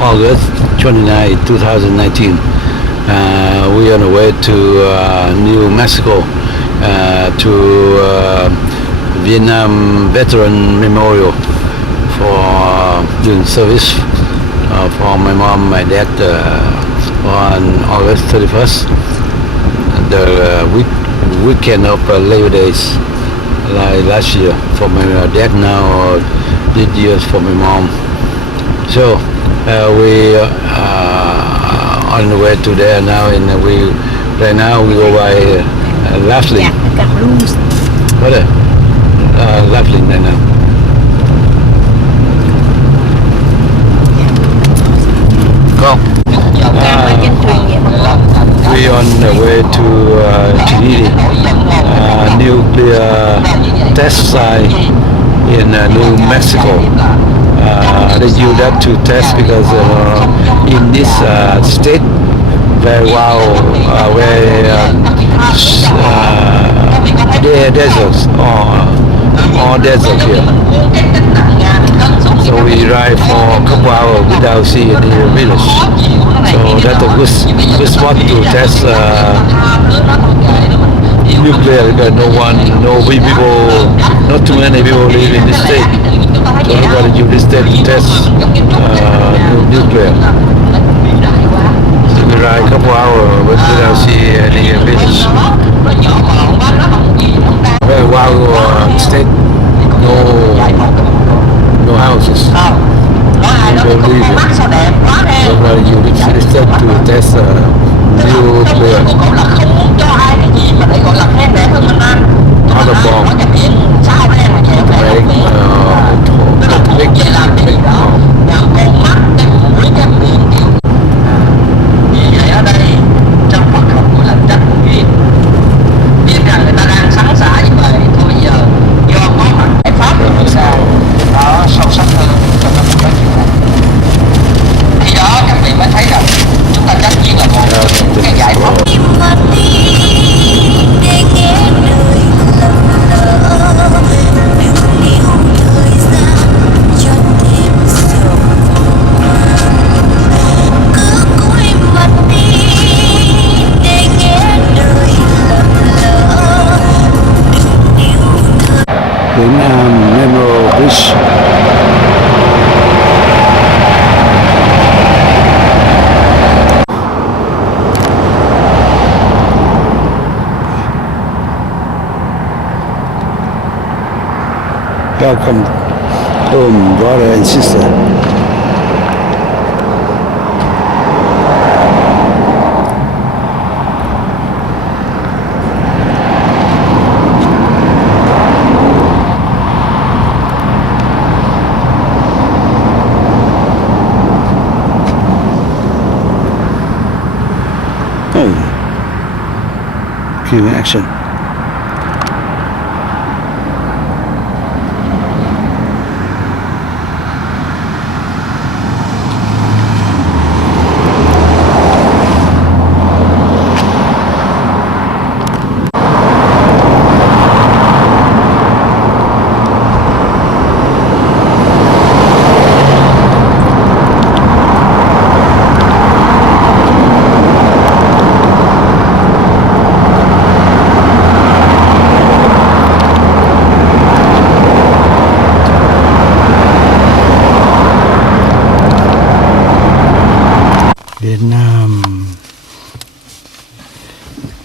August 29, 2019. We are on the way to New Mexico to Vietnam Veteran Memorial for doing service for my mom, my dad on August 31st, the weekend of Labor Days, like last year for my dad, now this year for my mom. So we on the way to there now, and right now we go by Laughlin. What a Laughlin right now. Go. We on the way to Trinity nuclear test site in New Mexico. They use that to test because in this state very well where deserts or desert here. So we drive for a couple hours without seeing any village. So that's a good spot to test nuclear because not too many people live in this state. So everybody use this state to test nuclear. So we ride a couple hours without seeing any village. Very wild state. No houses. Don't live here. Everybody use this state to test nuclear. Other bomb. Vì vậy ở đây trong Phật học gọi là trách duyên. Biết rằng người ta đang sắn xả như vậy, thôi bây giờ do có mặt giải pháp được đưa ra nó sâu sắc hơn trong các cuộc nói chuyện này. Khi đó các vị mới thấy rằng chúng ta trách duyên là một cái giải pháp. Vietnam Memorial Bridge. Welcome home, brother and sister. Oh, cue action. Vietnam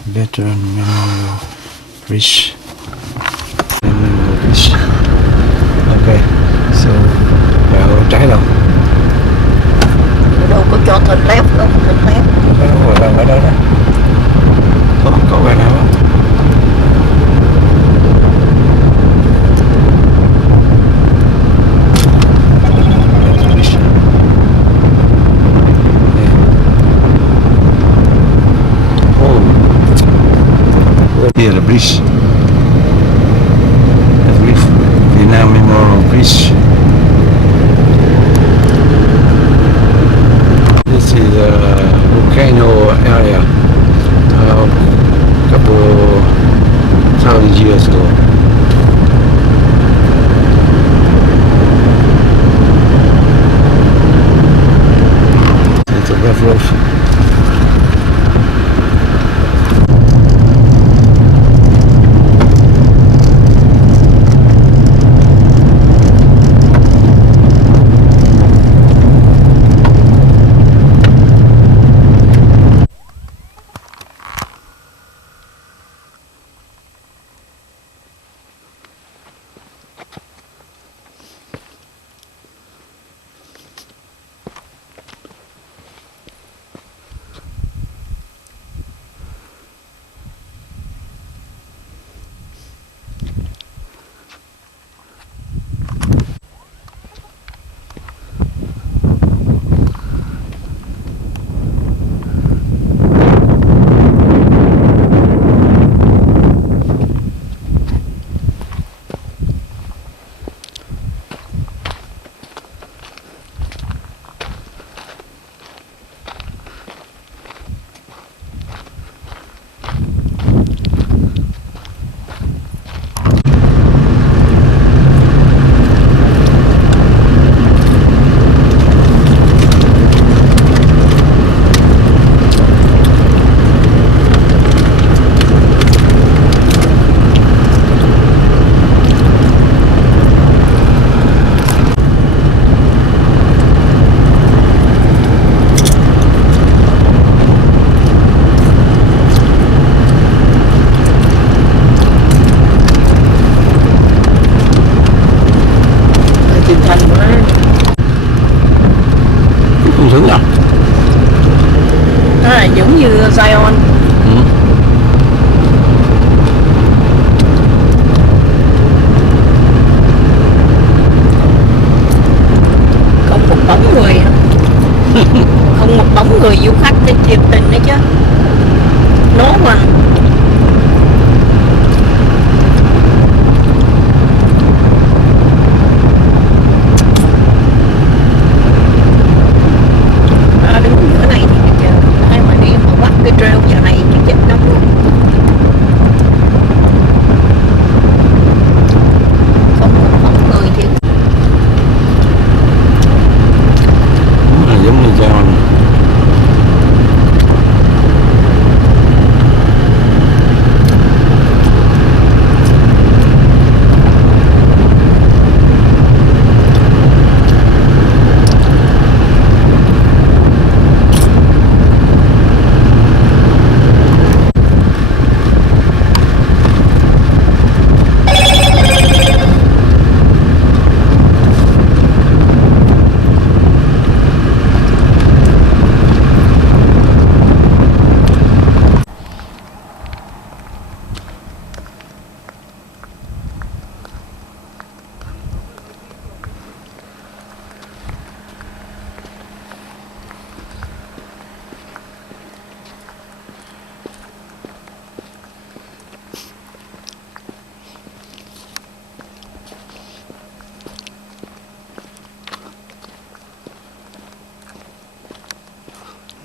Veteran Memorial Bridge. Memorial Bridge. Okay, so vào trái đâu? Đâu có cho turn left đâu, turn left. Ở đâu đó? Có cái nào không? Here, the bridge. The bridge. Vietnam Memorial Bridge. This is a volcano area. A couple thousand years ago. Thứng à? Giống như Zion. Ừ. Không một bóng người. Không một bóng người du khách để thiệt tình đấy chứ. Nó mà. Đứng giữa này thì chờ ai mà đi mà bắt cái trail giờ này thì chết nóng luôn. Không một bóng người thì Đúng là giống như Zion.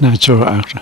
Natural actor.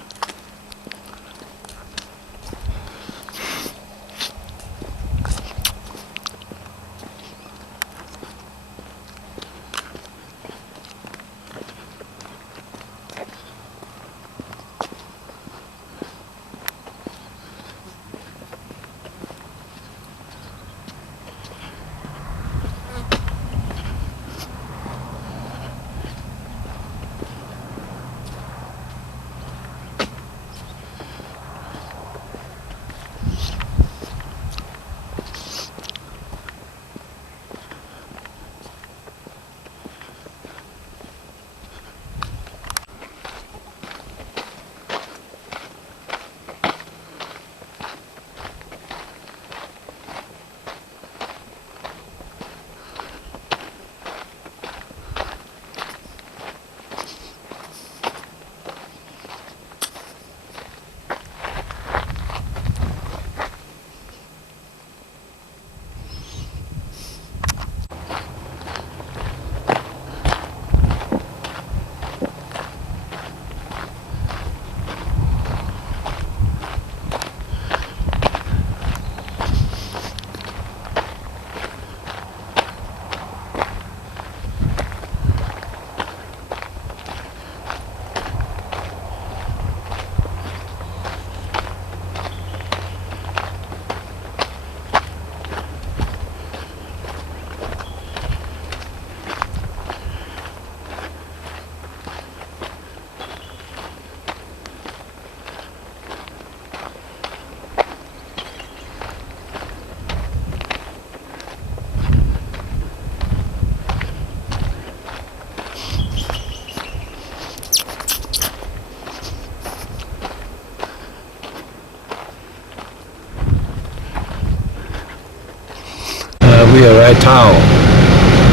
We are right now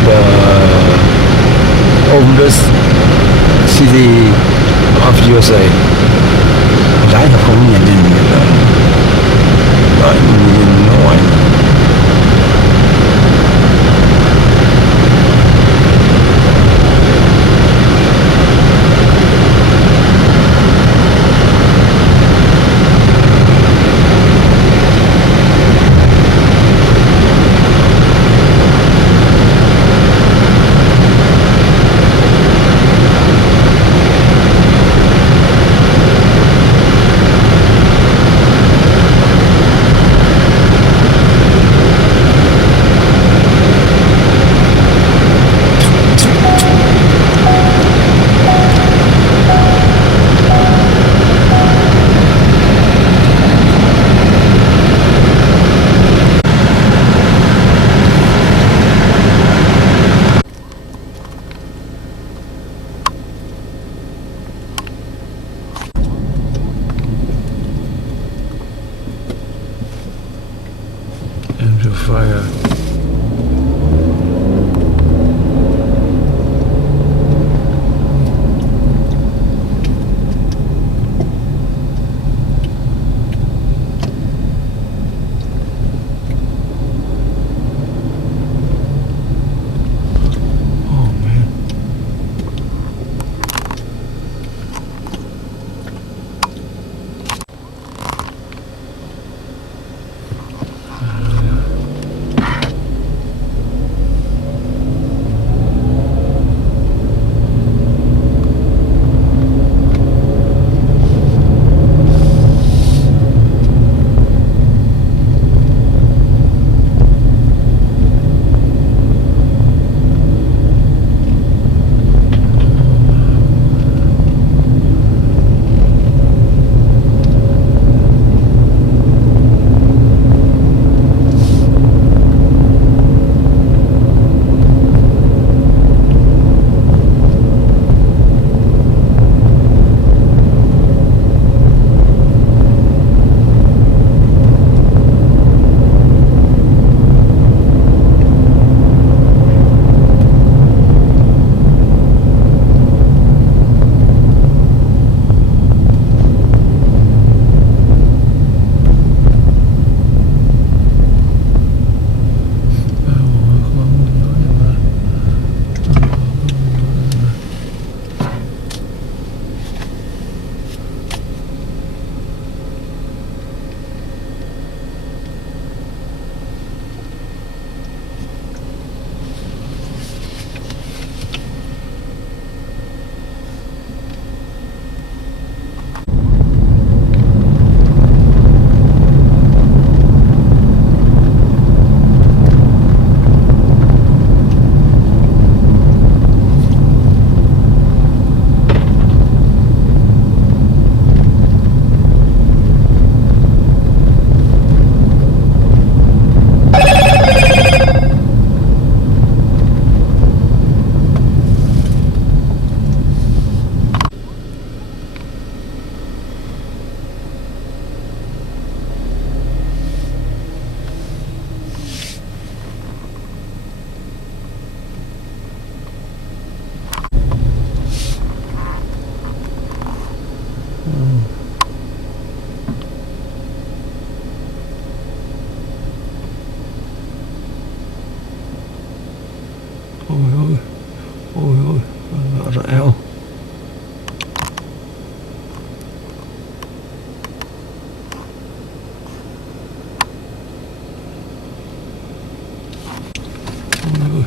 the oldest city of USA. Lái thật không nhìn nhìn rồi nhìn ngoài. fire. Oh man. Ôi ôi, ôi ôi, rõ eo. Ôi ôi.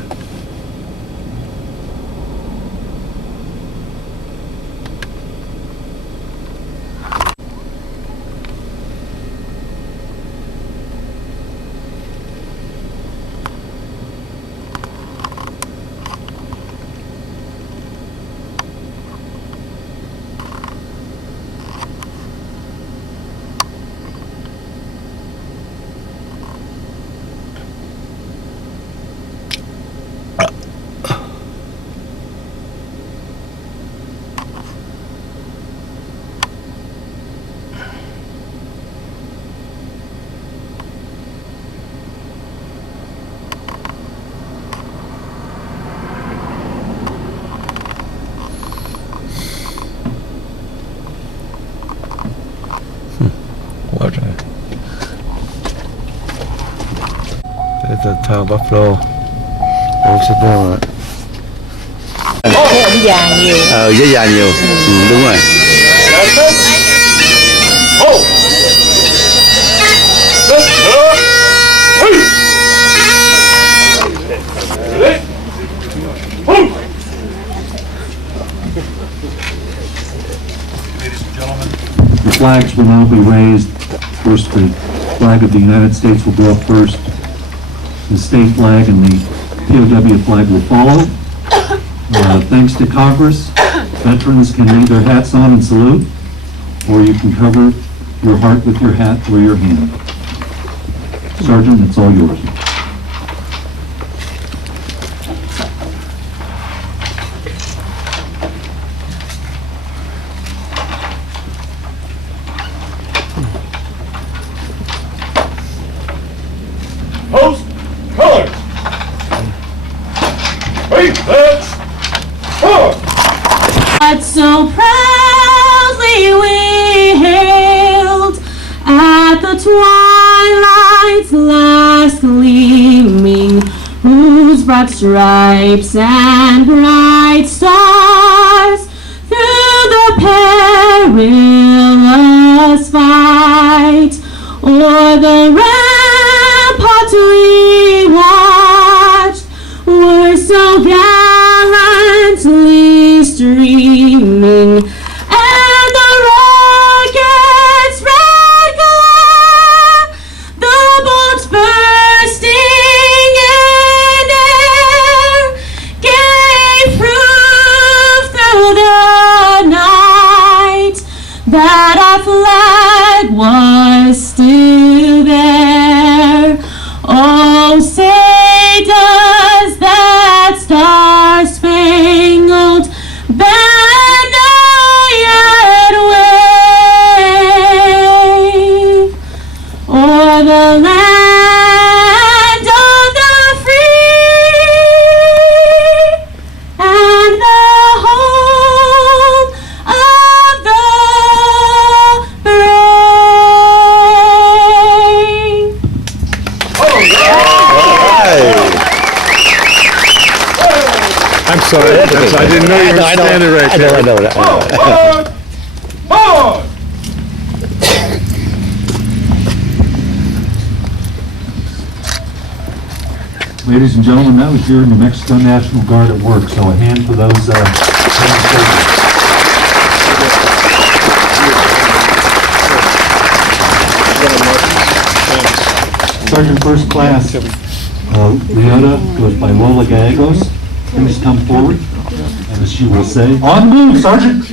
Quá trời. Đây là thờ Buffalo. Ồ, xích đâu ạ. Cái ông già nhiều. Với già nhiều. Đúng rồi. The flags will now be raised. First, the flag of the United States will go up first. The state flag and the POW flag will follow. Thanks to Congress, veterans can leave their hats on and salute, or you can cover your heart with your hat or your hand. Sergeant, it's all yours. Post! But so proudly we hailed at the twilight's last gleaming, whose broad stripes and bright stars through the perilous fight o'er the ramparts we watched were so gallantly streaming, and the rocket's red glare, the bombs bursting in air, gave proof through the night that our flag was still there. Oh, say does that star-spangled banner yet wave o'er the land of the free and the home of the brave. I'm sorry. I didn't know you were standing right there. I know. Ladies and gentlemen, that was your New Mexico National Guard at work, so a hand for those soldiers. Sergeant First Class Leota goes by Lola Gallegos. Please come forward, and as she will say, on the move, Sergeant!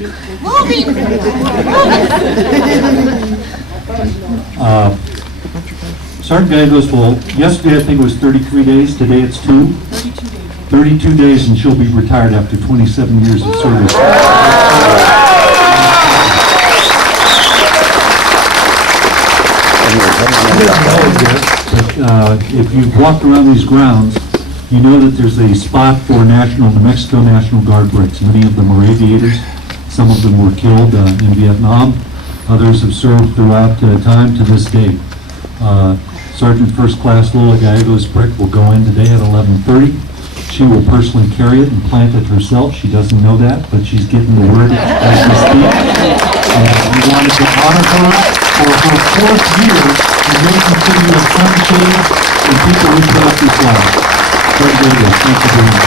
Sergeant Gallegos will, yesterday I think it was 33 days, today it's 32 days, and she'll be retired after 27 years of service. But if you've walked around these grounds, you know that there's a spot for New Mexico National Guard bricks. Many of them are aviators. Some of them were killed in Vietnam. Others have served throughout time to this day. Sergeant First Class Lola Gallegos brick will go in today at 11:30. She will personally carry it and plant it herself. She doesn't know that, but she's getting the word as we speak. We wanted to honor her for her 4th year in making sure you have sunshade and people who put up this flag. Sergeant Gallegos, thank you very much.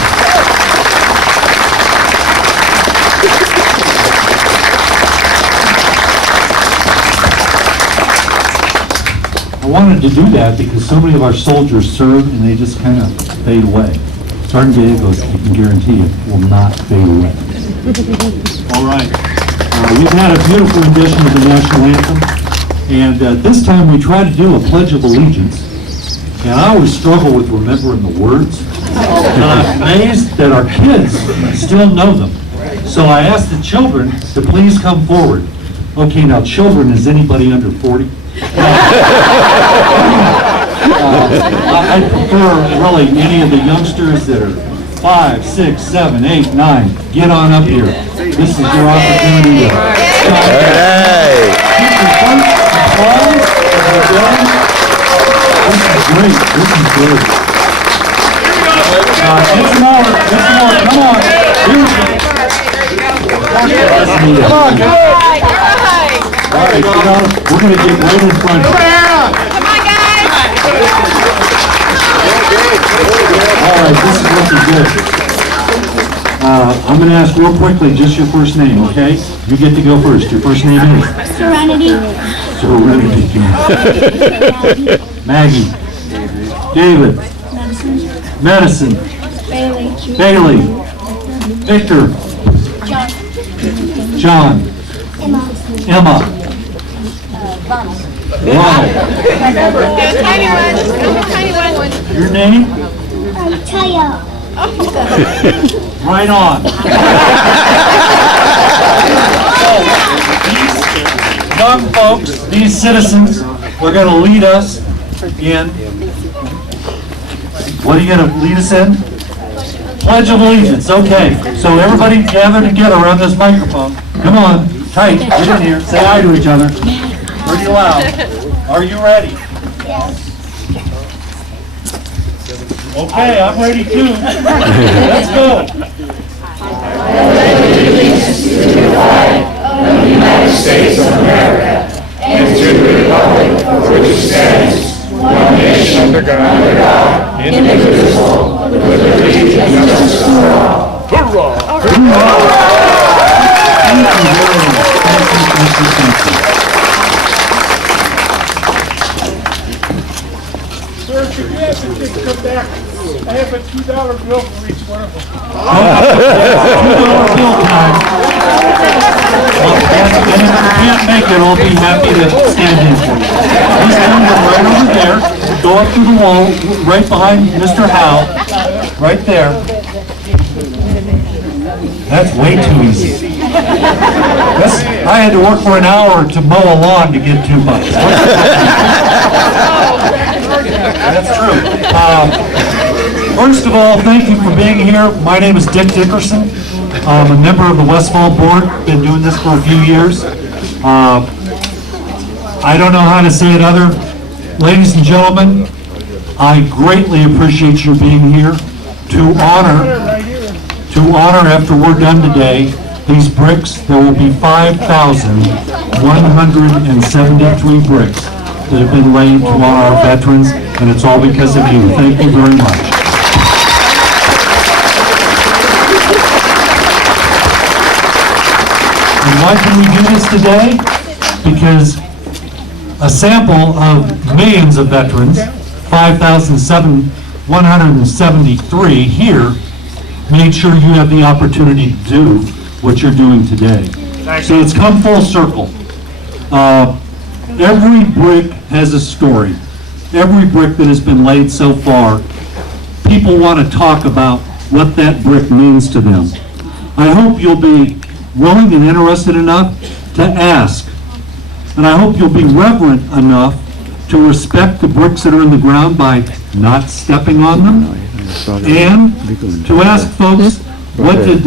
I wanted to do that because so many of our soldiers serve and they just kind of fade away. Sergeant Gallegos, I can guarantee you, will not fade away. All right. We've had a beautiful rendition of the national anthem, and this time we try to do a Pledge of Allegiance, and I always struggle with remembering the words, and I'm amazed that our kids still know them. So I asked the children to please come forward. Okay, now children, is anybody under 40? I prefer really any of the youngsters that are 5, 6, 7, 8, 9. Get on up here. This is your opportunity to Hey! This is great. This is good. Get some more. Come on. Here we go. Come on, guys. All right, we're going to get right in front. Come on, guys. All right, this is looking good. I'm going to ask real quickly just your first name, okay? You get to go first. Your first name is? Serenity. Serenity. Maggie. David. Medicine. Bailey. Victor. John. Emma. Ronald. Your name? Tayo. Right on. These young folks, these citizens, are going to lead us in. What are you going to lead us in? Pledge of Allegiance, okay. So everybody gather together around this microphone. Come on, tight, get in here, say hi to each other. Pretty loud. Are you ready? Yes. Okay, I'm ready too. Let's go. Under God, indivisible, with liberty and justice for all. Hoorah! Sir, if you have to just come back, I have a $2 bill for each one of them. $2 bill time. And if you can't make it, I'll be happy to stand in for you. This number right over there, go up to the wall, right behind Mr. Howe, right there. That's way too easy. I had to work for an hour to mow a lawn to get $2. That's true. First of all, thank you for being here. My name is Dick Dickerson. I'm a member of the Westfall Board. Been doing this for a few years. I don't know how to say it other. Ladies and gentlemen, I greatly appreciate you being here to honor after we're done today, these bricks. There will be 5,173 bricks that have been laid to honor our veterans, and it's all because of you. Thank you very much. And why can we do this today? Because a sample of millions of veterans, 5,173 here, made sure you have the opportunity to do what you're doing today. So it's come full circle. Every brick has a story. Every brick that has been laid so far, people want to talk about what that brick means to them. I hope you'll be willing and interested enough to ask. And I hope you'll be reverent enough to respect the bricks that are in the ground by not stepping on them. And to ask folks, what did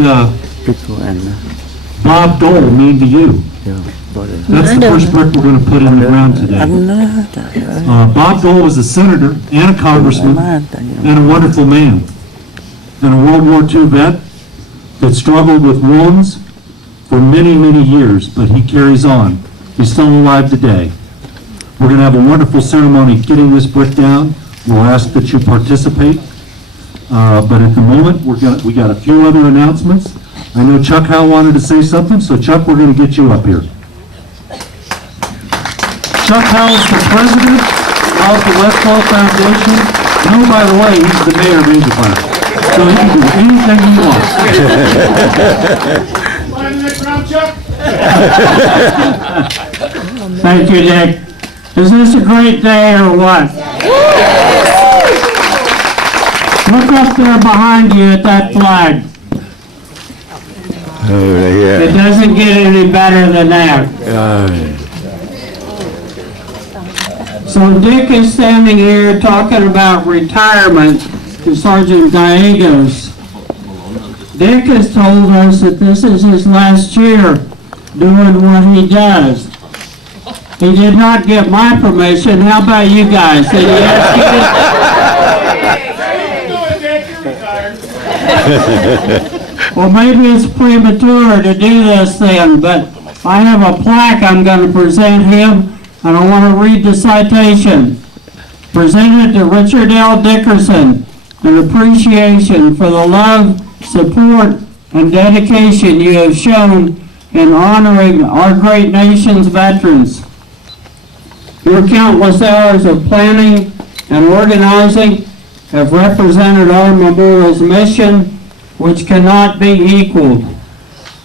Bob Dole mean to you? That's the first brick we're going to put in the ground today. Bob Dole was a senator and a congressman and a wonderful man. And a World War II vet that struggled with wounds for many, many years, but he carries on. He's still alive today. We're going to have a wonderful ceremony getting this brick down. We'll ask that you participate. But at the moment, we got a few other announcements. I know Chuck Howe wanted to say something, so Chuck, we're going to get you up here. Chuck Howe is the president of the Westfall Foundation. No, by the way, he's the mayor of Angel Fire. So he can do anything he wants. Want to next round, Chuck? Thank you, Dick. Is this a great day or what? Look up there behind you at that flag. It doesn't get any better than that. So Dick is standing here talking about retirement to Sergeant Gallegos. Dick has told us that this is his last year doing what he does. He did not get my permission. How about you guys? Did he ask you? Well, maybe it's premature to do this then, but I have a plaque I'm going to present him, and I want to read the citation. Presented to Richard L. Dickerson, an appreciation for the love, support, and dedication you have shown in honoring our great nation's veterans. Your countless hours of planning and organizing have represented our memorial's mission, which cannot be equaled.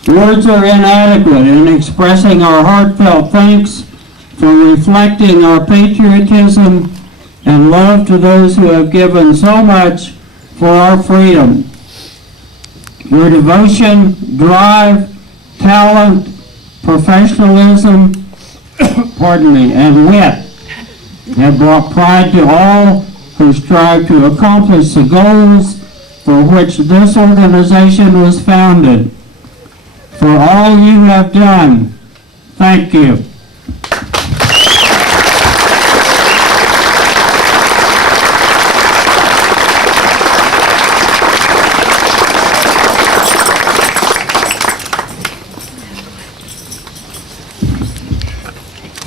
Words are inadequate in expressing our heartfelt thanks for reflecting our patriotism and love to those who have given so much for our freedom. Your devotion, drive, talent, professionalism, and wit have brought pride to all who strive to accomplish the goals for which this organization was founded. For all you have done, thank you.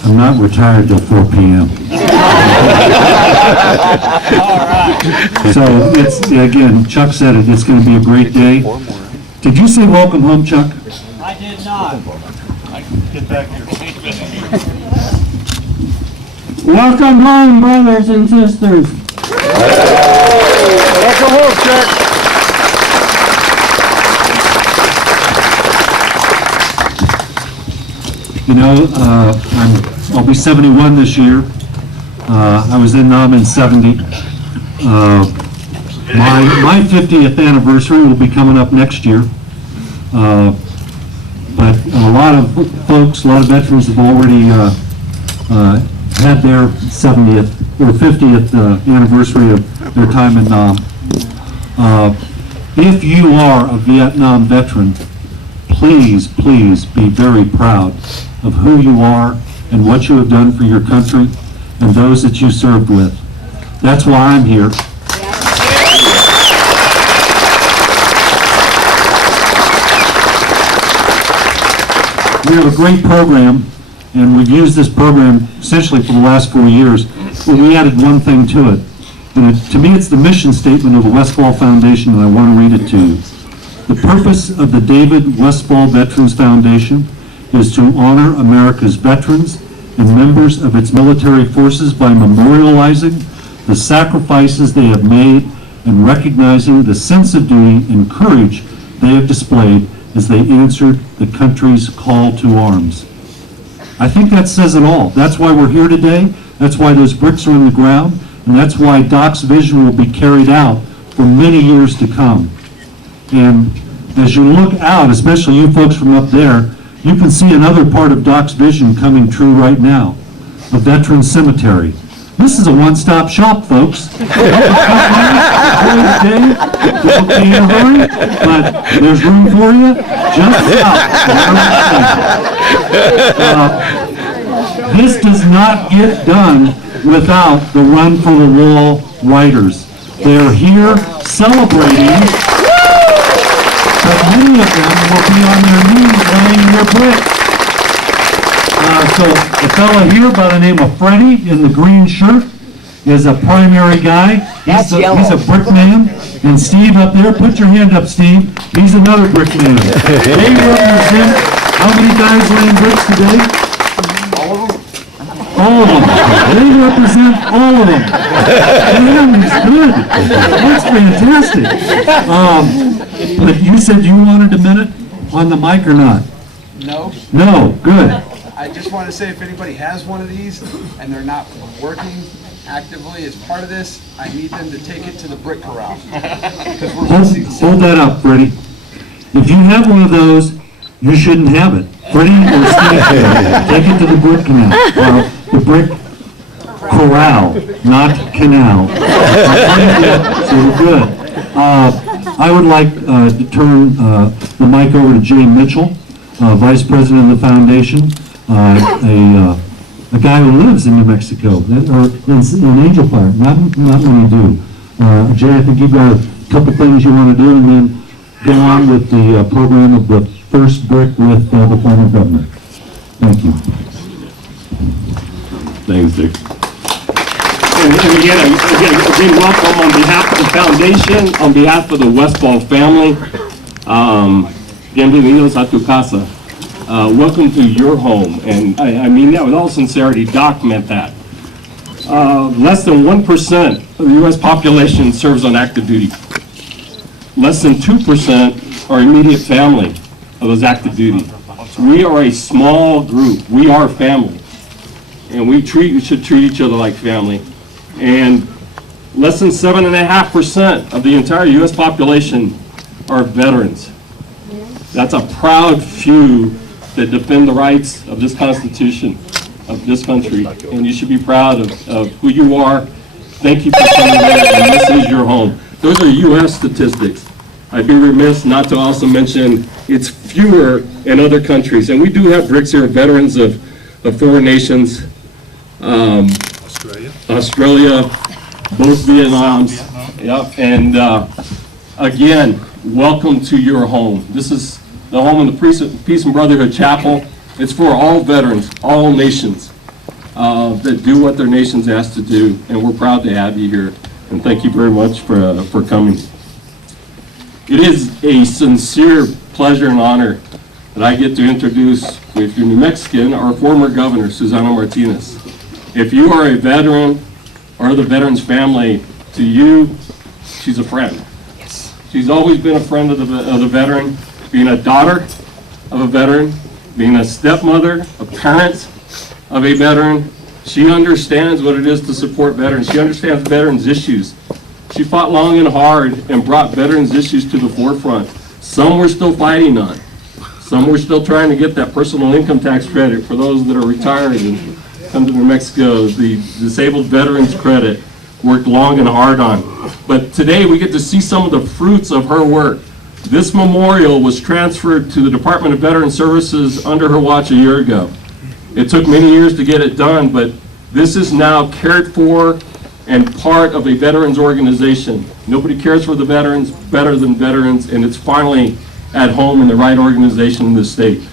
I'm not retired till 4 p.m. So it's, again, Chuck said it, it's going to be a great day. Did you say welcome home, Chuck? I did not. Get back here. Welcome home, brothers and sisters. Welcome home, Chuck. You know, I'll be 71 this year. I was in Nam in 70. My 50th anniversary will be coming up next year. But a lot of folks, a lot of veterans have already had their 70th or 50th anniversary of their time in Nam. If you are a Vietnam veteran, please, please be very proud of who you are and what you have done for your country and those that you served with. That's why I'm here. We have a great program, and we've used this program essentially for the last 4 years, but we added one thing to it. And to me, it's the mission statement of the Westfall Foundation, and I want to read it to you. The purpose of the David Westfall Veterans Foundation is to honor America's veterans and members of its military forces by memorializing the sacrifices they have made and recognizing the sense of duty and courage they have displayed as they answered the country's call to arms. I think that says it all. That's why we're here today. That's why those bricks are in the ground. And that's why Doc's vision will be carried out for many years to come. And as you look out, especially you folks from up there, you can see another part of Doc's vision coming true right now, a veteran cemetery. This is a one-stop shop, folks. Okay in a hurry, but there's room for you just out. This does not get done without the Run for the Wall writers. They're here celebrating, but many of them will be on their knees laying their bricks. So a fella here by the name of Freddie in the green shirt is a primary guy. He's a brick man. And Steve up there, put your hand up, Steve. He's another brick man. They represent how many guys laying bricks today? All of them. They represent all of them. Damn, he's good. That's fantastic. But you said you wanted a minute on the mic or not? No. No, good. I just want to say if anybody has one of these and they're not working actively as part of this, I need them to take it to the brick corral. Hold that up, Freddie. If you have one of those, you shouldn't have it. Freddie or Steve, take it to the brick canal. The brick corral, not canal. So we're good. I would like to turn the mic over to Jay Mitchell, Vice President of the Foundation, a guy who lives in New Mexico, or in Angel Fire, not many do. Jay, I think you've got a couple things you want to do, and then go on with the program of the first brick with the former governor. Thank you. Thanks, Dick. And again, welcome on behalf of the foundation, on behalf of the Westfall family. Bienvenidos a tu casa. Welcome to your home, and I mean that with all sincerity. Doc meant that. Less than 1% of the U.S. population serves on active duty. Less than 2% are immediate family of those active duty. We are a small group. We are family, and we should treat each other like family. And less than 7.5% of the entire U.S. population are veterans. That's a proud few that defend the rights of this Constitution, of this country, and you should be proud of who you are. Thank you for coming in, and this is your home. Those are U.S. statistics. I'd be remiss not to also mention it's fewer in other countries. And we do have bricks here, veterans of foreign nations, Australia, both Vietnams. Yep. And again, welcome to your home. This is the home of the Peace and Brotherhood Chapel. It's for all veterans, all nations that do what their nation's asked to do. And we're proud to have you here. And thank you very much for coming. It is a sincere pleasure and honor that I get to introduce, if you're New Mexican, our former governor, Susana Martinez. If you are a veteran or the veteran's family, to you, she's a friend. Yes. She's always been a friend of the veteran, being a daughter of a veteran, being a stepmother, a parent of a veteran. She understands what it is to support veterans. She understands veterans' issues. She fought long and hard and brought veterans' issues to the forefront. Some we're still fighting on. Some we're still trying to get that personal income tax credit for those that are retired and come to New Mexico. The disabled veterans credit worked long and hard on. But today we get to see some of the fruits of her work. This memorial was transferred to the Department of Veteran Services under her watch a year ago. It took many years to get it done, but this is now cared for and part of a veterans organization. Nobody cares for the veterans better than veterans, and it's finally at home in the right organization in this state.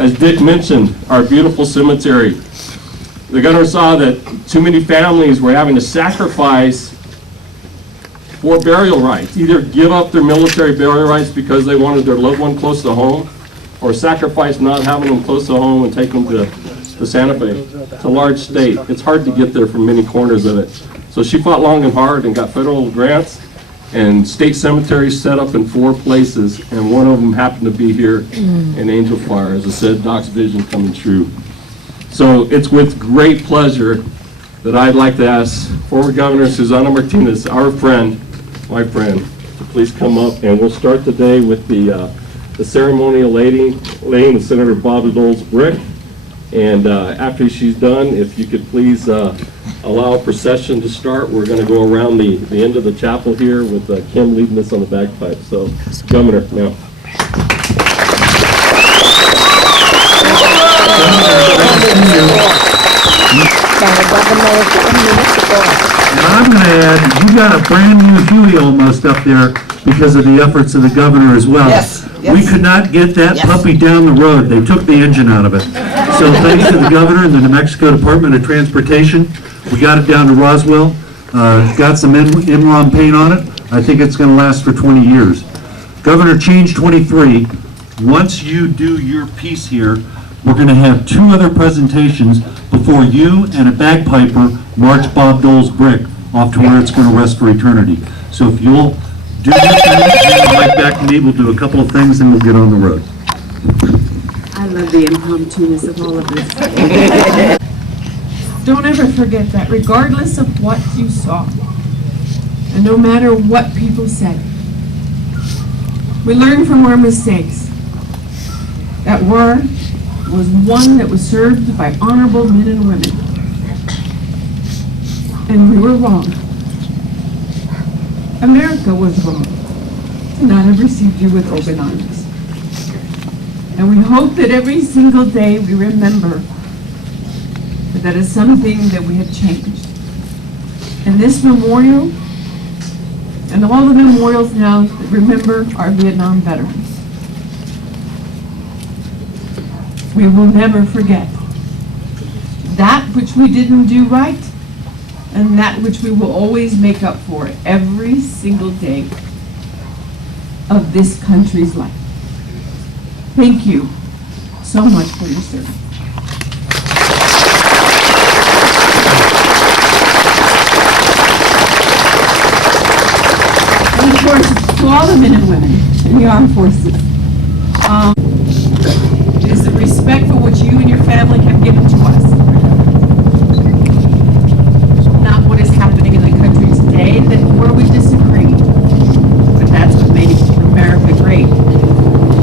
As Dick mentioned, our beautiful cemetery, the governor saw that too many families were having to sacrifice for burial rights, either give up their military burial rights because they wanted their loved one close to home, or sacrifice not having them close to home and take them to Santa Fe. It's a large state. It's hard to get there from many corners of it. So she fought long and hard and got federal grants and state cemeteries set up in 4 places, and one of them happened to be here in Angel Fire. As I said, Doc's vision coming true. So it's with great pleasure that I'd like to ask former Governor Susana Martinez, our friend, my friend, to please come up, and we'll start the day with the ceremonial laying of Senator Bob Dole's brick. And after she's done, if you could please allow a procession to start. We're going to go around the end of the chapel here with Kim leading us on the bagpipe. So, Governor, now. Now I'm going to add, you got a brand new Huey almost up there because of the efforts of the governor as well. Yes, yes. We could not get that puppy down the road. They took the engine out of it. So thanks to the governor and the New Mexico Department of Transportation, we got it down to Roswell. Got some Enron paint on it. I think it's going to last for 20 years. Governor, change 23. Once you do your piece here, we're going to have 2 other presentations before you and a bagpiper march Bob Dole's brick off to where it's going to rest for eternity. So if you'll do your thing, hand the mic back to me, we'll do a couple of things and we'll get on the road. I love the impromptu-ness of all of this. Don't ever forget that regardless of what you saw, and no matter what people said, we learn from our mistakes. That war was one that was served by honorable men and women. And we were wrong. America was wrong to not have received you with open arms. And we hope that every single day we remember that that is something that we have changed. And this memorial, and all the memorials now that remember our Vietnam veterans, we will never forget that which we didn't do right, and that which we will always make up for every single day of this country's life. Thank you so much for your service. And of course, to all the men and women in the armed forces, it is the respect for what you and your family have given to us. Not what is happening in the country today, that where we disagree. But that's what made America great.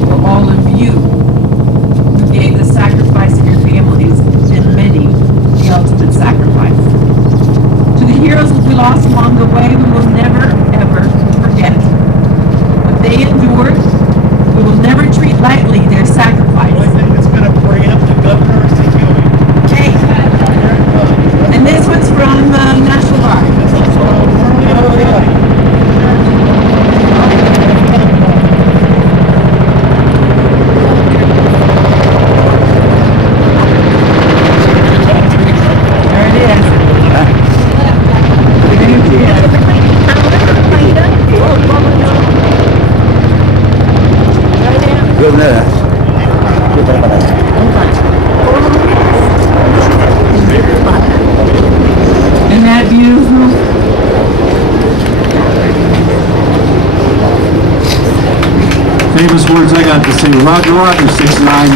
For all of you who gave the sacrifice of your families, and many, the ultimate sacrifice. To the heroes that we lost along the way, we will never, ever forget. nữa hả? Isn't that beautiful? Famous words I got to say, Roger, Roger, 6'9".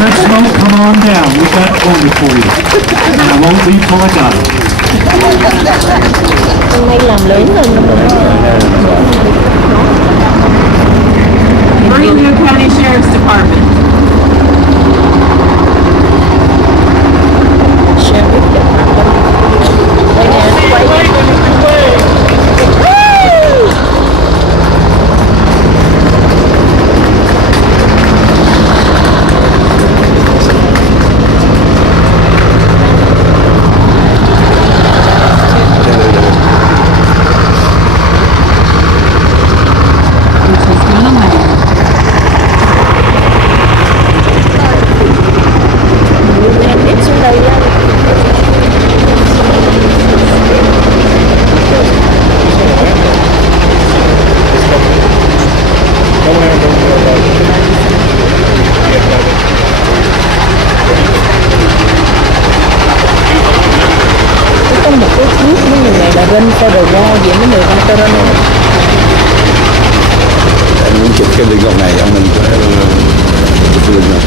Red Smoke, come on down, we've got plenty for you. And I won't leave till I got it. Hôm nay làm lớn hơn năm ngoái. Bernalillo County Sheriff's Department. Sheriff Department. Đây nè, quay. Run for the wall vậy mấy người con run này. Anh muốn chụp cái đường góc này ông mình có chụp đường này.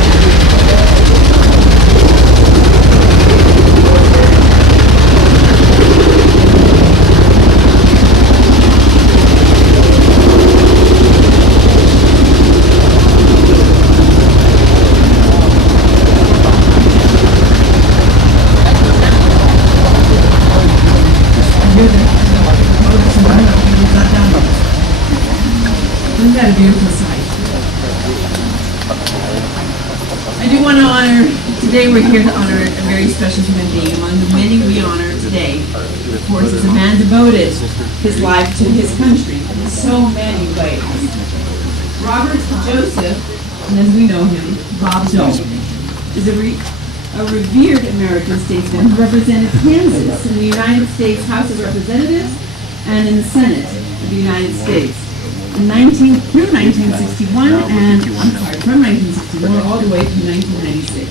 Isn't that a beautiful sight? I do want to honor, today we're here to honor a very special human being. Among the many we honor today, of course, is a man devoted his life to his country in so many ways. Robert Joseph, and as we know him, Bob Dole, is a revered American statesman who represented Kansas in the United States House of Representatives and in the Senate of the United States. Through 1961 and, from 1961 all the way through 1996.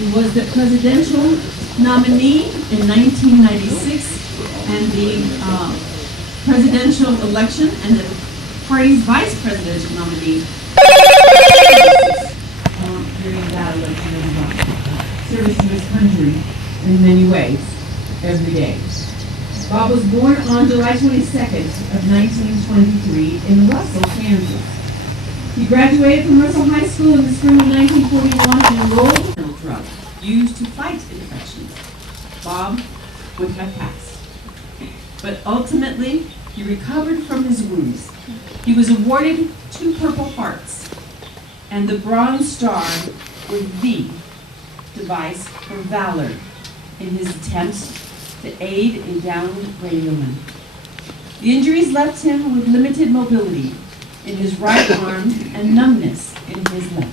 He was the presidential nominee in 1996 and the presidential election and the party's vice presidential nominee during that election as well. Service to his country in many ways, every day. Bob was born on July 22nd of 1923 in Russell, Kansas. He graduated from Russell High School in the spring of 1941 and enrolled in a drug used to fight infections. Bob would have passed. But ultimately, he recovered from his wounds. He was awarded 2 Purple Hearts and the Bronze Star with the device for valor in his attempts to aid in downed radiomen. The injuries left him with limited mobility in his right arm and numbness in his left.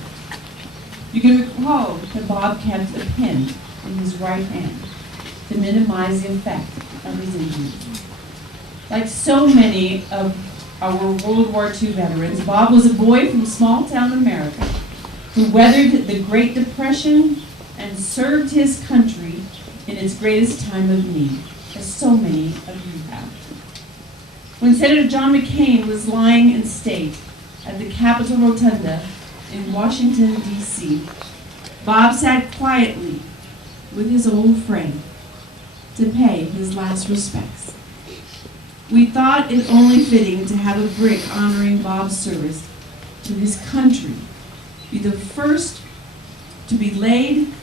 You can recall that Bob kept a pen in his right hand to minimize the effect of his injuries. Like so many of our World War II veterans, Bob was a boy from small-town America who weathered the Great Depression and served his country in its greatest time of need, as so many of you have. When Senator John McCain was lying in state at the Capitol Rotunda in Washington, D.C., Bob sat quietly with his old friend to pay his last respects. We thought it only fitting to have a brick honoring Bob's service to his country be the first to be laid,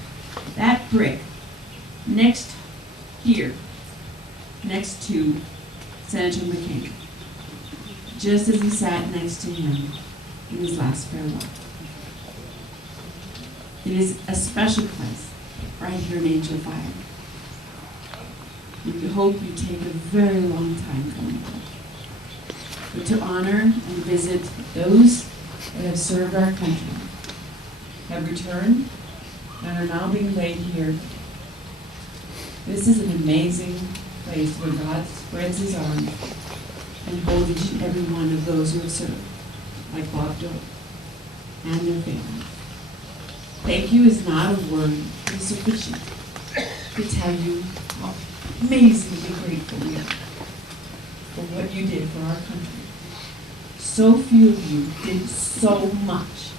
that brick, next here, next to Senator McCain, just as he sat next to him in his last farewell. It is a special place right here in Angel Fire. We hope you take a very long time coming back, but to honor and visit those that have served our country, have returned, and are now being laid here. This is an amazing place where God spreads his arms and holds each and every one of those who have served, like Bob Dole. and their families. Thank you is not a word sufficient to tell you how amazingly grateful we are for what you did for our country. So few of you did so much.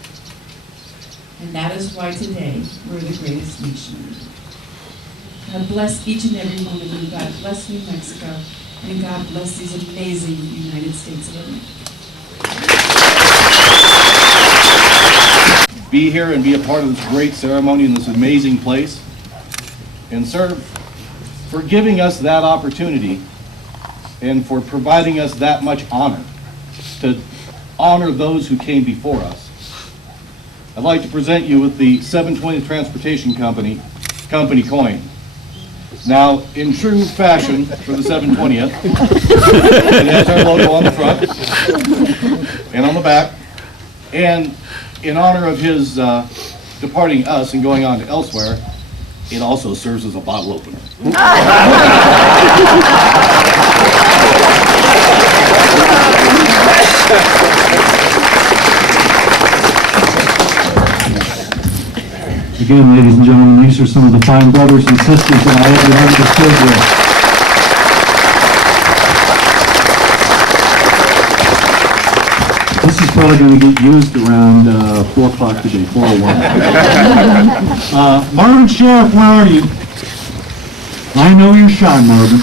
And that is why today we're the greatest nation on earth. God bless each and every one of you. God bless New Mexico. And God bless these amazing United States of America. Be here and be a part of this great ceremony in this amazing place. And sir, for giving us that opportunity and for providing us that much honor to honor those who came before us, I'd like to present you with the 720 Transportation Company coin. Now, in true fashion for the 720th, it has our logo on the front and on the back. And in honor of his departing us and going on to elsewhere, it also serves as a bottle opener. Again, ladies and gentlemen, these are some of the fine brothers and sisters that I ever understood with. This is probably going to get used around 4 o'clock today, 4:01. Marvin Sheriff, where are you? I know you're shy, Marvin.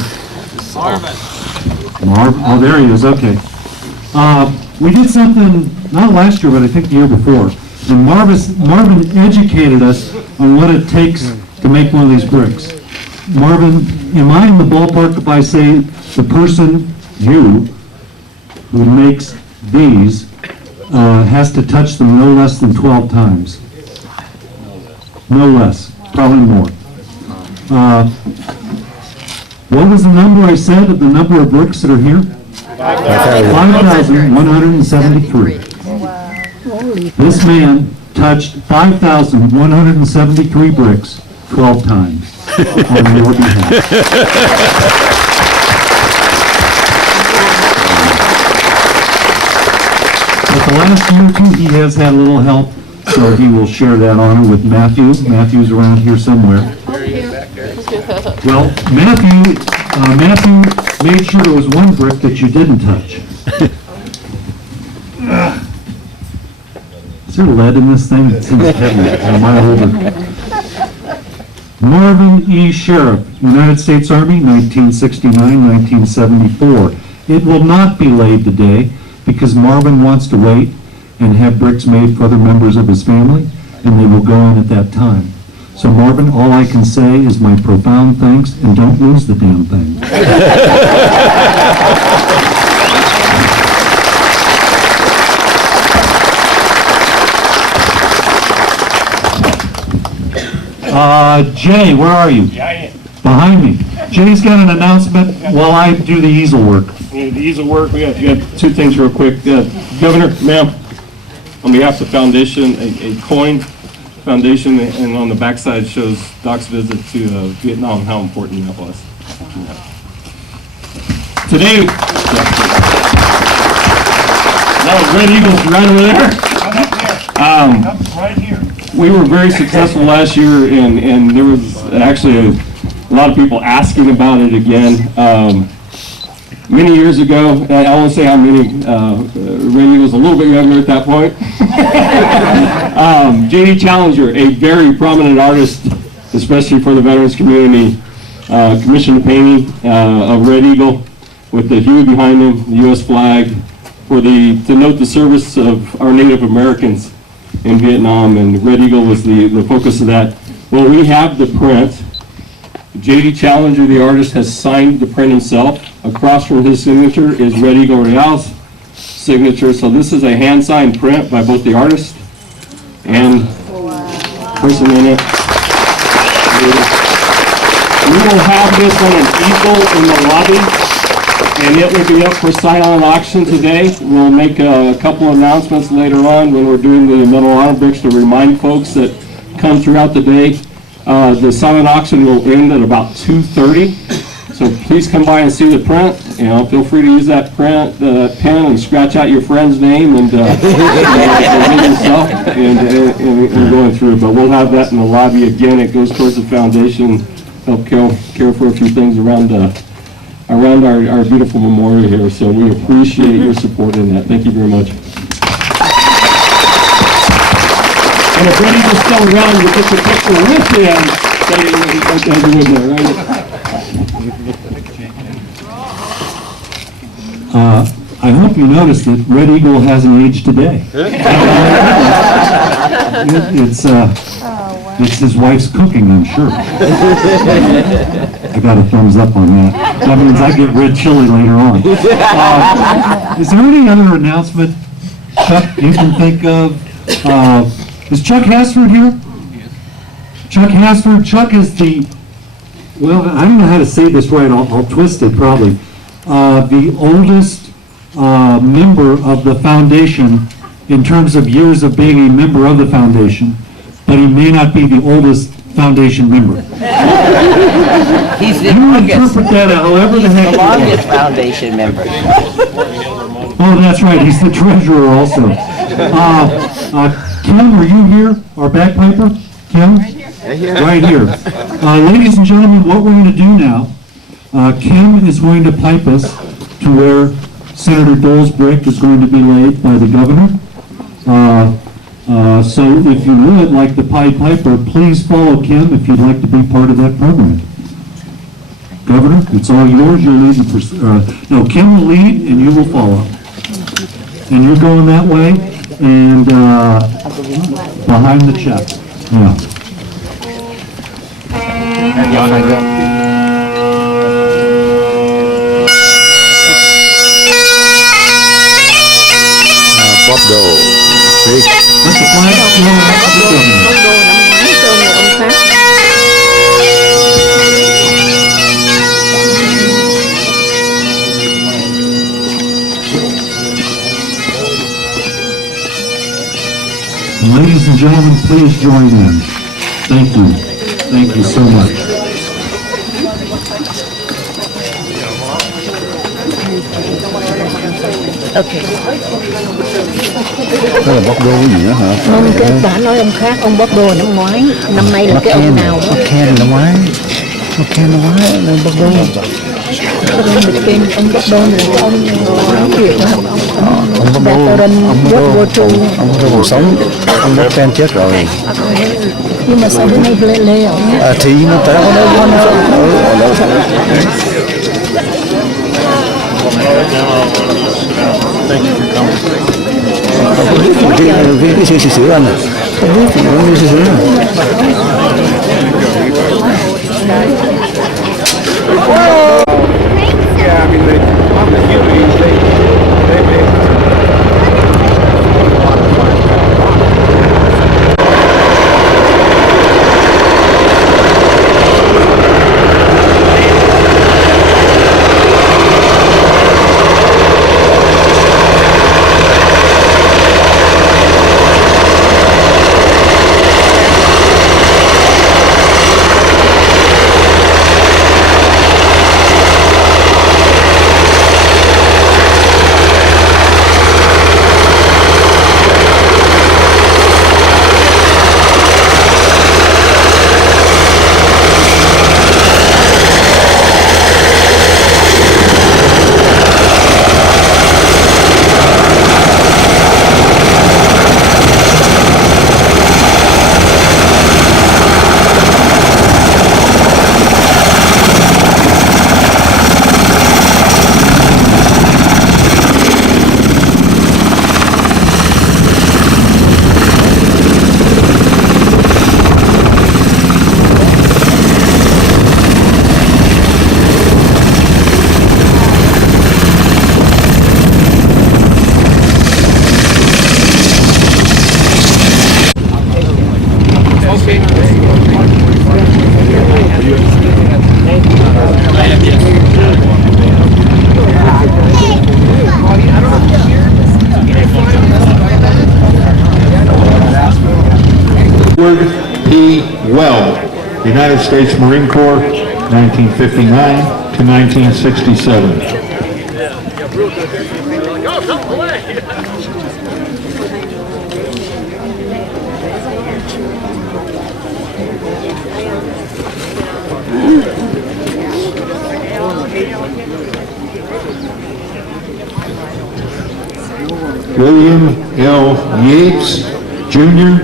Marvin, oh, there he is, okay. We did something, not last year, but I think the year before. And Marvin educated us on what it takes to make one of these bricks. Marvin, am I in the ballpark if I say the person, you, who makes these has to touch them no less than 12 times? No less, probably more. What was the number I said of the number of bricks that are here? 5,173. This man touched 5,173 bricks 12 times on your behalf. But the last year or two, he has had a little help, so he will share that honor with Matthew. Matthew's around here somewhere. Well, Matthew made sure there was one brick that you didn't touch. Is there lead in this thing? It seems heavy. Am I older? Marvin E. Sheriff, United States Army, 1969-1974. It will not be laid today because Marvin wants to wait and have bricks made for other members of his family, and they will go in at that time. So Marvin, all I can say is my profound thanks, and don't lose the damn thing. Jay, where are you? Yeah, I am. Behind me. Jay's got an announcement while I do the easel work. The easel work, we got two things real quick. Governor, ma'am, on behalf of the foundation, a coin foundation, and on the backside shows Doc's visit to Vietnam, how important that was. Today, that was Red Eagles right over there. Right here. We were very successful last year, and there was actually a lot of people asking about it again. Many years ago, I won't say how many, Randy was a little bit younger at that point. J.D. Challenger, a very prominent artist, especially for the veterans community, commissioned a painting of Red Eagle with the hue behind him, the U.S. flag, to note the service of our Native Americans in Vietnam, and Red Eagle was the focus of that. Well, we have the print. J.D. Challenger, the artist, has signed the print himself. Across from his signature is Red Eagle Real's signature. So this is a hand-signed print by both the artist and person in it. We will have this on an easel in the lobby, and it will be up for silent auction today. We'll make a couple announcements later on when we're doing the Medal of Honor bricks to remind folks that come throughout the day. The silent auction will end at about 2:30, so please come by and see the print You know, feel free to use that pen and scratch out your friend's name and stuff and going through. But we'll have that in the lobby again. It goes towards the foundation, help care for a few things around our beautiful memorial here. So we appreciate your support in that. Thank you very much. And if Freddie was still around, we get the picture with him. Like you would there, right? I hope you noticed that Red Eagle hasn't aged today. It's his wife's cooking, I'm sure. I got a thumbs up on that. That means I get red chili later on. Is there any other announcement, Chuck, you can think of? Is Chuck Hasford here? Chuck Hasford. Chuck is the, well, I don't know how to say this right. I'll twist it probably. The oldest member of the foundation in terms of years of being a member of the foundation, but he may not be the oldest foundation member. He's the You longest. interpret that however the heck. The longest foundation member. Oh, that's right, he's the treasurer also. Kim, are you here, our bagpiper? Kim? Right here. Ladies and gentlemen, what we're going to do now, Kim is going to pipe us to where Senator Dole's brick is going to be laid by the governor. So if you would like the Pied Piper, please follow Kim if you'd like to be part of that program. Governor, it's all yours. You're leading. No, Kim will lead and you will follow. And you're going that way and behind the check. Yeah. Bob Dole. Let the flag flow next to the governor. Ladies and gentlemen, please join in. Thank you. Thank you so much. Okay. Đó là bóc đô gì nữa hả? Không, cái bà nói ông khác, ông bóc đồ năm ngoái. Năm nay là cái ông nào đó. McCain năm ngoái. McCain năm ngoái, nên bóc đô. Ông bóc đồ là ông nói chuyện đó. Ông bóc đô, ông bóc đô còn sống. Ông bóc Ken chết rồi. Nhưng mà sao bữa nay lê ông nhé? Thì nó tới ở đâu con ở đâu. Thank you for coming. Cái sữa anh à. Không biết thì nó như sữa. Yeah, I mean, on the communities, they Edward P. Weld, United States Marine Corps, 1959 to 1967. William L. Yates, Jr.,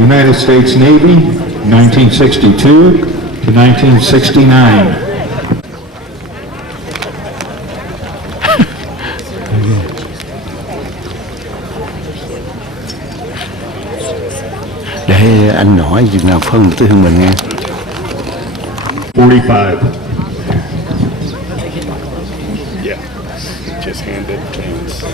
United States Navy, 1962 to 1969. Để anh nói chừng nào phân tới hơn mình nghe. 45. Yeah, just handed things.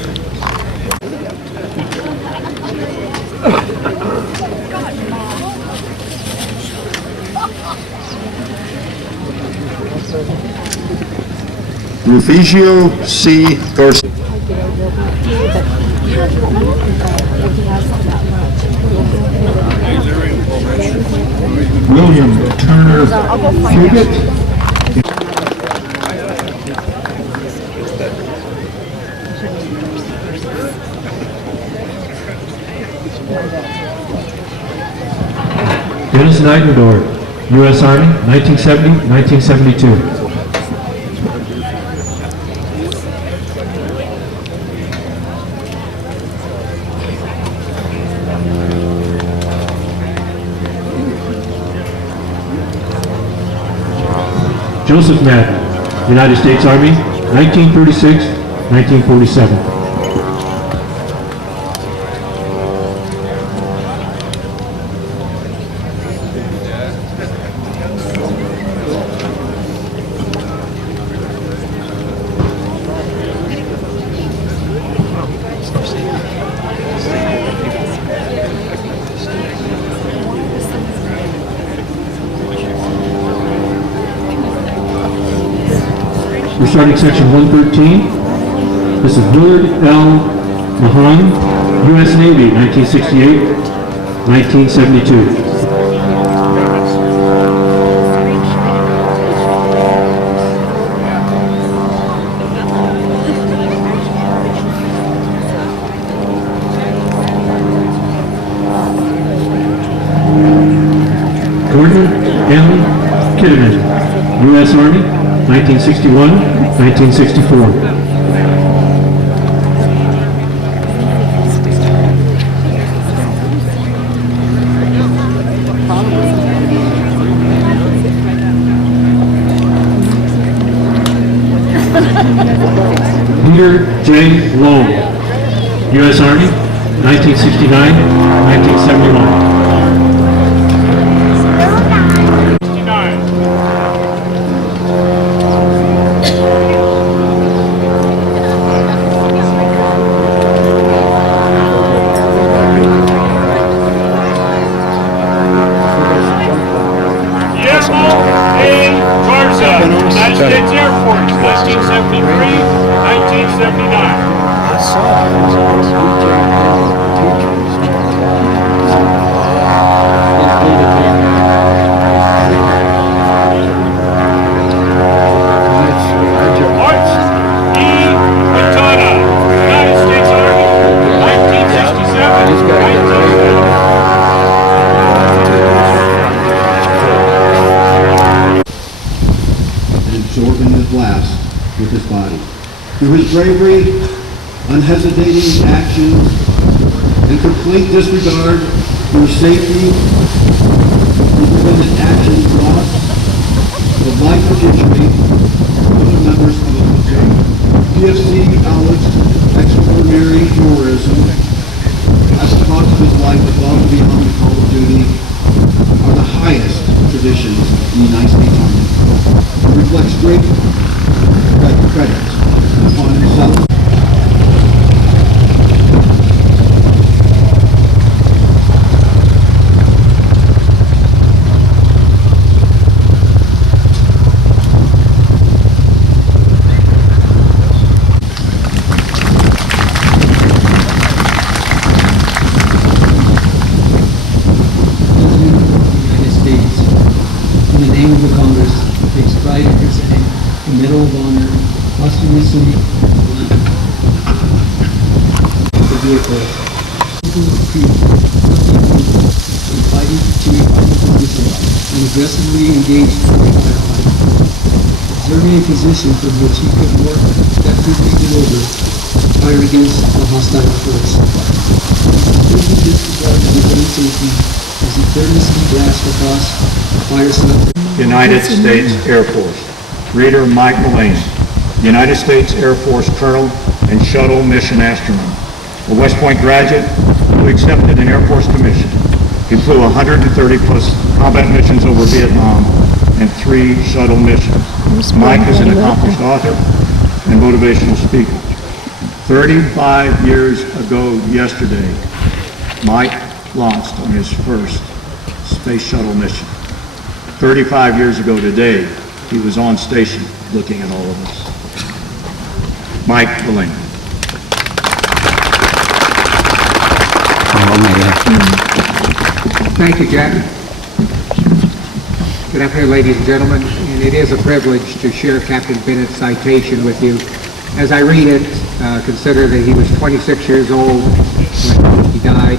Refugio C. Garcia. William Turner Fugit. Dennis Neidendorf, U.S. Army, 1970-1972. Joseph Madden, United States Army, 1936-1947. We're starting section 113. This is Willard L. Mahan, U.S. Navy, 1968-1972. Gordon M. Kitteman, U.S. Army, 1961-1964. Peter J. Lowe, U.S. Army, 1969-1971. United States Air Force, 1973, 1979. Lawrence E. Quintana, United States Army, 1967, 1970. Absorbing the blast with his body. Through his bravery, unhesitating actions, and complete disregard for safety, independent actions brought the life of injury other members of the military. PFC acknowledged extraordinary heroism as the cost of his life above and beyond the call of duty are the highest traditions in the United States Army. It reflects great credit upon himself. Medal of Honor, posthumously vehicle. Fighting to and aggressively engaged in the firefight, observing a position from which he could more effectively deliver fire against the hostile force. He completely disregarded his own safety as he fearlessly dashed across the fire-swept United States Air Force. Reader Mike Mullane, United States Air Force Colonel and Shuttle Mission Astronaut. A West Point graduate who accepted an Air Force commission. He flew 130 plus combat missions over Vietnam and 3 shuttle missions. Mike is an accomplished author and motivational speaker. 35 years ago yesterday, Mike launched on his first space shuttle mission. 35 years ago today, he was on station looking at all of us. Mike Mullane. Thank you, Jack. Good afternoon, ladies and gentlemen, and it is a privilege to share Captain Bennett's citation with you. As I read it, consider that he was 26 years old when he died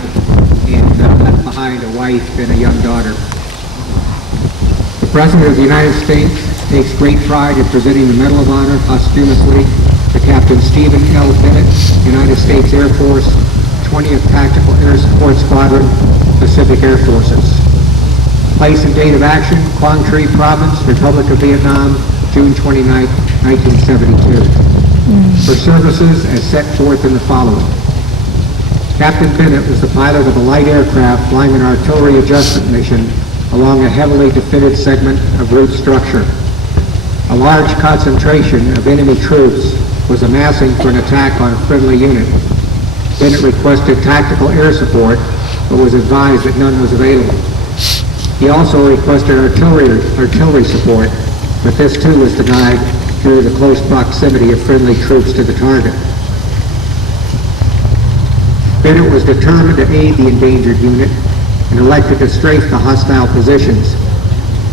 and left behind a wife and a young daughter. The President of the United States takes great pride in presenting the Medal of Honor posthumously to Captain Stephen L. Bennett, United States Air Force, 20th Tactical Air Support Squadron, Pacific Air Forces. Place and date of action, Quang Tri Province, Republic of Vietnam, June 29, 1972. For services as set forth in the following. Captain Bennett was the pilot of a light aircraft flying an artillery adjustment mission along a heavily defended segment of route structure. A large concentration of enemy troops was amassing for an attack on a friendly unit. Bennett requested tactical air support, but was advised that none was available. He also requested artillery support, but this too was denied due to the close proximity of friendly troops to the target. Bennett was determined to aid the endangered unit and elected to strafe the hostile positions.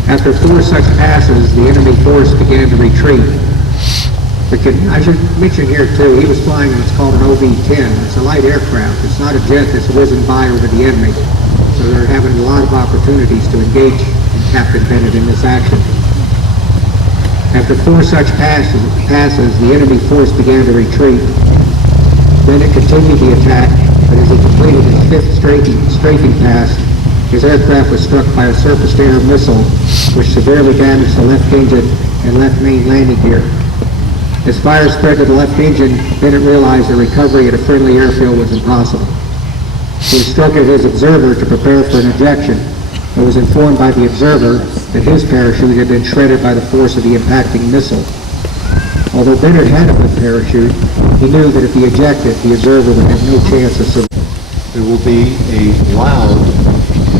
After 4 such passes, the enemy force began to retreat. I should mention here too, he was flying what's called an OV-10. It's a light aircraft. It's not a jet that's whizzing by over the enemy. So they're having a lot of opportunities to engage Captain Bennett in this action. After 4 such passes, the enemy force began to retreat. Bennett continued the attack, but as he completed his 5th strafing pass, his aircraft was struck by a surface-to-air missile, which severely damaged the left engine and left main landing gear. As fire spread to the left engine, Bennett realized the recovery at a friendly airfield was impossible. He instructed his observer to prepare for an ejection, but was informed by the observer that his parachute had been shredded by the force of the impacting missile. Although Bennett had a good parachute, he knew that if he ejected, the observer would have no chance of surviving. There will be a loud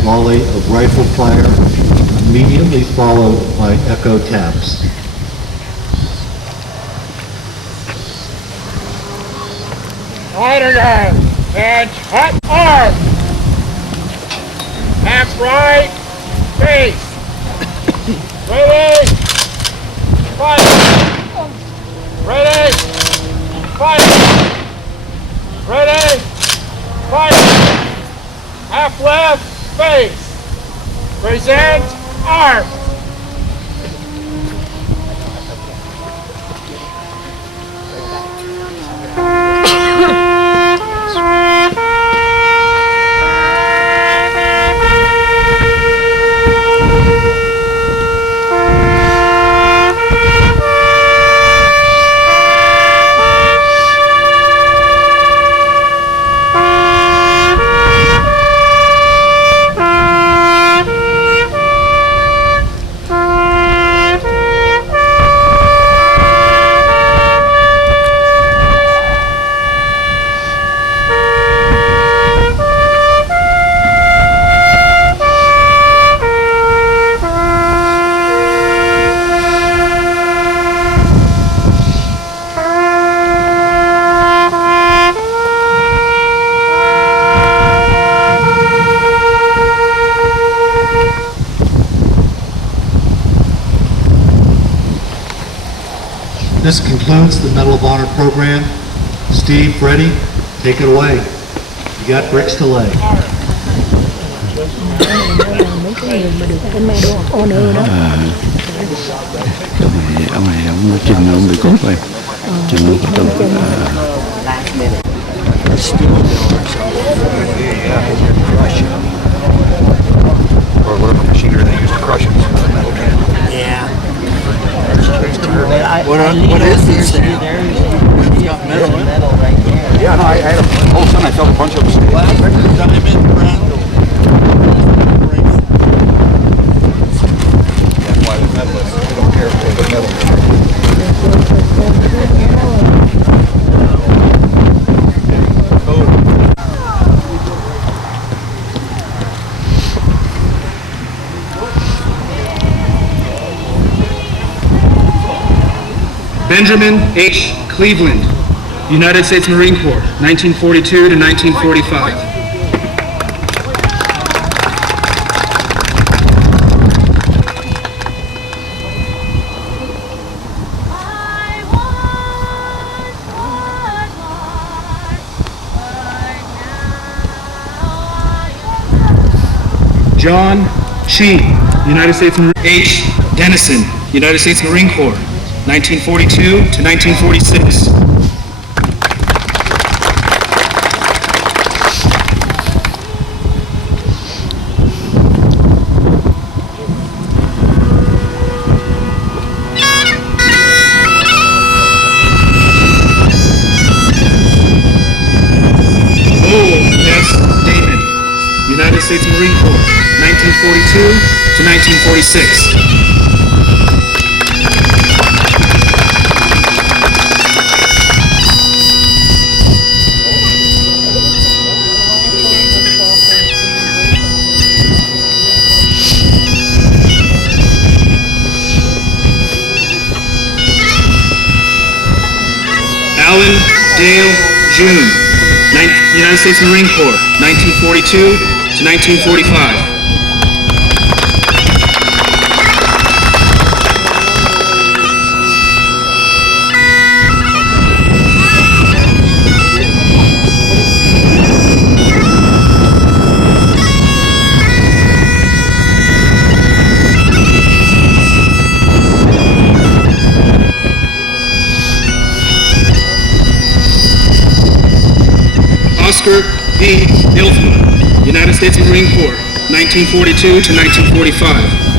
volley of rifle fire, immediately followed by echo taps. Fighter guard, edge, hot arm. Half right, face. Ready, fire. Ready, fire. Ready, fire. Half left, face. Present, arm. This concludes the Medal of Honor program. Steve, Freddie, take it away. got bricks to lay. Ông này ông trình ông bị cốt rồi, trình ông có từng Or whatever machinery they use to crush it. Yeah. What is this now? It's got metal in it. Yeah, no, I had all of a sudden I felt a bunch of them. Diamond Brandle. That's why the metalists don't care if they put metal in. Benjamin H. Cleveland, United States Marine Corps, 1942 to 1945. John Sheen, United States Marine H. Dennison, United States Marine Corps, 1942 to 1946. S. Damon, United States Marine Corps, 1942 to 1946. Alan Dale June, United States Marine Corps, 1942 to 1945. Oscar B. Ilfman, United States Marine Corps, 1942 to 1945.